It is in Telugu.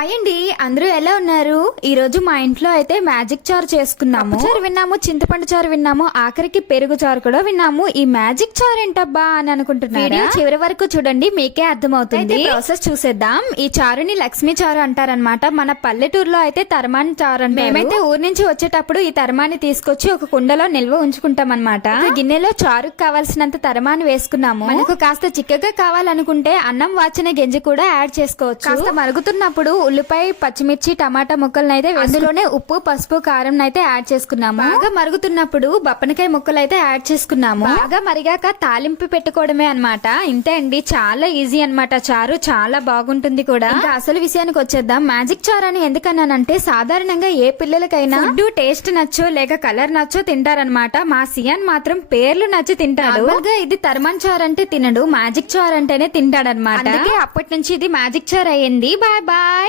హాయ్ అండి, అందరూ ఎలా ఉన్నారు? ఈ రోజు మా ఇంట్లో అయితే మ్యాజిక్ చారు చేసుకున్నాము. చారు విన్నాము, చింతపండు చారు విన్నాము, ఆఖరికి పెరుగు చారు కూడా విన్నాము. ఈ మ్యాజిక్ చారు ఏంటబ్బా అని అనుకుంటున్నారు. చివరి వరకు చూడండి, మీకే అర్థమవుతుంది. ప్రాసెస్ చూసేద్దాం. ఈ చారుని లక్ష్మీ చారు అంటారనమాట. మన పల్లెటూరులో అయితే తర్మాన్ చారు అంటారు. మేమైతే ఊరు నుంచి వచ్చేటప్పుడు ఈ తర్మాన్ని తీసుకొచ్చి ఒక కుండలో నిల్వ ఉంచుకుంటాం అనమాట. గిన్నెలో చారుకు కావాల్సినంత తర్మాన్ని వేసుకున్నాము. మనకు కాస్త చిక్కగా కావాలనుకుంటే అన్నం వాచిన గింజ కూడా యాడ్ చేసుకోవచ్చు. కాస్త మరుగుతున్నప్పుడు ఉల్లిపాయ, పచ్చిమిర్చి, టమాటా ముక్కలను అయితే అందులోనే ఉప్పు, పసుపు, కారం అయితే యాడ్ చేసుకున్నాము. బాగా మరుగుతున్నప్పుడు బప్పనకాయ ముక్కలు అయితే యాడ్ చేసుకున్నాము. బాగా మరిగాక తాలింపు పెట్టుకోవడమే అన్నమాట. ఇంతే అండి, చాలా ఈజీ అన్నమాట. చారు చాలా బాగుంటుంది కూడా. ఇంకా అసలు విషయానికి వచ్చేద్దాం. మ్యాజిక్ చారు అని ఎందుకన్నానంటే, సాధారణంగా ఏ పిల్లలకైనా ఫుడ్ టేస్ట్ నచ్చో లేక కలర్ నచ్చో తింటారనమాట. మా సియాన్ మాత్రం పేర్లు నచ్చి తింటాడు. ఇది తర్మాన్ చారు అంటే తినడు, మ్యాజిక్ చారు అంటేనే తింటాడనమాట. అందుకే అప్పటి నుంచి ఇది మ్యాజిక్ చారు అయ్యింది. Bye bye.